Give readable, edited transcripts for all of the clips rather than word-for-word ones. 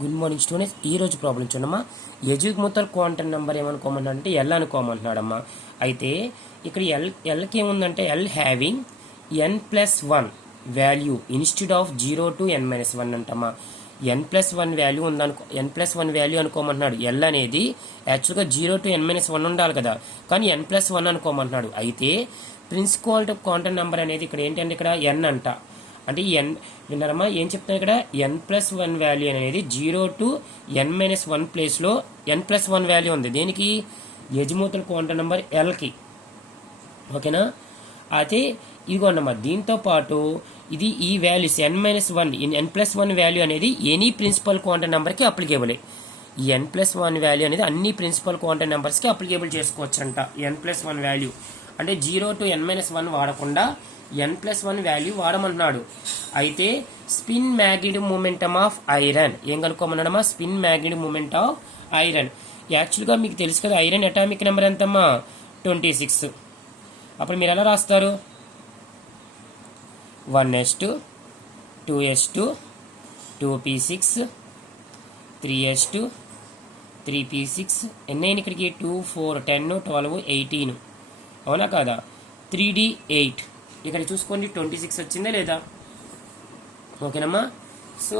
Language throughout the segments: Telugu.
Good morning students. ఈ రోజు ప్రాబ్లం చూడమ్మా. Azimuthal quantum number ఏమనుకోమంటే L అనుకోమంటున్నాడమ్మా. అయితే ఇక్కడ ఎల్కి ఏముందంటే L having n+1 value instead of 0 to n-1 అంటమ్మా. n+1 value ఉందనుకో, n+1 వాల్యూ అనుకోమంటున్నాడు. ఎల్ అనేది యాక్చువల్గా 0 to n-1 ఉండాలి కదా, కానీ n+1 అనుకోమంటున్నాడు. అయితే ప్రిన్సిపల్ క్వాంటమ్ నెంబర్ అనేది ఇక్కడ ఏంటంటే ఇక్కడ n అంట. అంటే ఎన్ విన్నారమ్మా, ఏం చెప్తాను ఇక్కడ n+1 వాల్యూ అనేది 0 to n-1 ప్లేస్లో n+1 వాల్యూ ఉంది. దేనికి? Azimuthal quantum number ఎల్కి. ఓకేనా? అయితే ఇదిగోండమ్మా, దీంతో పాటు ఇది ఈ వాల్యూస్ n-1 వాల్యూ అనేది ఎనీ ప్రిన్సిపల్ క్వాంటమ్ నెంబర్కి అప్లికేబుల్. ఈ n+1 వాల్యూ అనేది అన్ని ప్రిన్సిపల్ క్వాంటమ్ నెంబర్స్కి అప్లికేబుల్ చేసుకోవచ్చు అంట. n+1 వాల్యూ అంటే 0 to n-1 వాడకుండా n+1 వాల్యూ వాడమంటున్నాడు. అయితే spin magnetic momentum of iron ఏం కనుక్కోమన్నాడమ్మా? Spin magnetic moment of iron. యాక్చువల్గా మీకు తెలుసు కదా, ఐరన్ అటామిక్ నెంబర్ ఎంతమ్మా? 26. అప్పుడు మీరు ఎలా రాస్తారు? 1s2 2s2 2p6 3s2 3p6 ఎన్నైనా ఇక్కడికి 2 4 10 12 18 అవునా కాదా? 3d8 ఇక్కడ చూసుకోండి, 26 వచ్చిందా లేదా? ఓకేనమ్మా. సో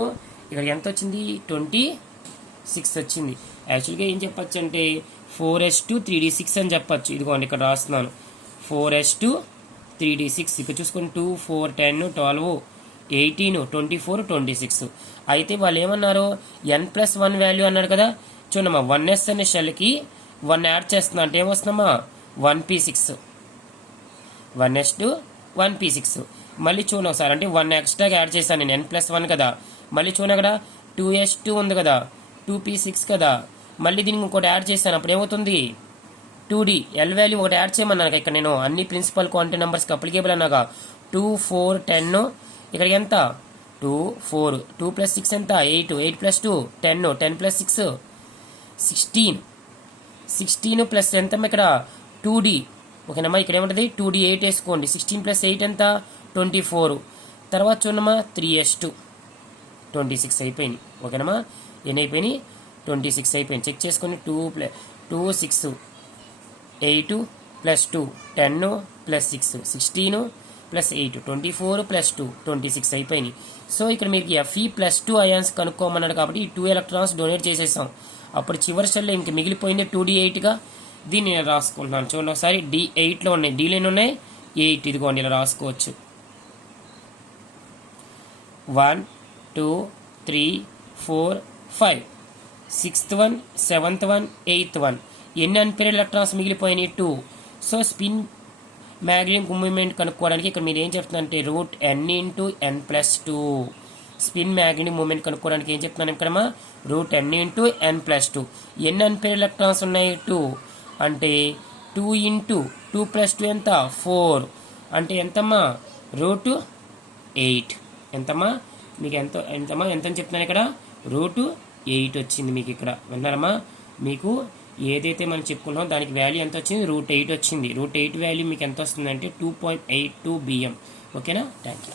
ఇక్కడ ఎంత వచ్చింది? 26 వచ్చింది. యాక్చువల్గా ఏం చెప్పచ్చు అంటే 4s2 3d6 అని చెప్పచ్చు. ఇదిగోండి ఇక్కడ రాస్తున్నాను, 4s2 3d6. ఇక్కడ చూసుకోండి, 2 4 10 12 18 24 26. అయితే వాళ్ళు ఏమన్నారు? n+1 వాల్యూ అన్నాడు కదా. చూడమ్మా, 1s అనే షెల్కి 1 యాడ్ చేస్తున్నా అంటే ఏమొస్తుందమ్మా? 1p6. 1s2 1p6. మళ్ళీ చూడండి ఒకసారి, అంటే 1 ఎక్స్ట్రాగా యాడ్ చేశాను నేను, n+1 కదా. మళ్ళీ చూడండి అక్కడ 2s2 ఉంది కదా, 2p6 కదా. మళ్ళీ దీనికి ఇంకోటి యాడ్ చేశాను, అప్పుడు ఏమవుతుంది? 2d. ఎల్ వాల్యూ ఒకటి యాడ్ చేయమన్నాను ఇక్కడ నేను, అన్ని ప్రిన్సిపల్ క్వాంటమ్ నెంబర్స్కి అప్లికేబుల్ అన్నాగా. 2 4 10 ఇక్కడికి ఎంత? 2 4 2 + 6 ఎంత? 8 8 + 2 10 10 + 6 16 16 ప్లస్ ఎంత ఇక్కడ? 2d. ఓకేనమ్మా, ఇక్కడ ఏముంటుంది? 2d8 వేసుకోండి. 16 + 8 ఎంత? 24. తర్వాత చూడమ్మా, 3s2 26 అయిపోయింది. ఓకేనమ్మా, ఎన్ని అయిపోయినాయి? 26 అయిపోయింది. చెక్ చేసుకోండి. 2 6 8 + 2 10 + 6 16 + 8 24 + 2 26 అయిపోయినాయి. సో ఇక్కడ మీకు Fe+2 అయాన్స్ కనుక్కోమన్నాడు కాబట్టి ఈ 2 ఎలక్ట్రాన్స్ డొనేట్ చేసేసాం. అప్పుడు చివరి సెల్లో ఇంక మిగిలిపోయింది 2d8గా. దీన్ని నేను రాసుకుంటున్నాను. చూడండి ఒకసారి, d8లో ఉన్నాయి, డీలో ఎన్ని ఉన్నాయి? 8. ఇదిగోండి ఇలా రాసుకోవచ్చు. 1 2 3 4 5 6th 1 7th 1 8th 1. ఎన్ని అన్పేర్డ్ ఎలక్ట్రాన్స్ మిగిలిపోయినాయి? 2. సో స్పిన్ మ్యాగ్నెటిక్ మూమెంట్ కనుక్కోవడానికి ఇక్కడ మీరు ఏం చెప్తున్నారంటే √n/n+2. స్పిన్ మ్యాగ్నెటిక్ మూమెంట్ కనుక్కోవడానికి ఏం చెప్తున్నాను ఇక్కడమ్మా? √n/n+2. ఎన్ని అన్పేర్డ్ ఎలక్ట్రాన్స్ ఉన్నాయి? 2. అంటే 2 × 2 + 2 ఎంత? 4. అంటే ఎంతమ్మా? √8. ఎంతమ్మా? మీకు ఎంతమ్మా? ఎంతని చెప్తున్నాను ఇక్కడ? √8 వచ్చింది మీకు ఇక్కడ. విన్నారమ్మా? మీకు ఏదైతే మనం చెప్పుకున్నామో దానికి వాల్యూ ఎంత వచ్చింది? √8 వచ్చింది. √8 వాల్యూ మీకు ఎంత వస్తుందంటే 2.82 bm. ఓకేనా? Thank you.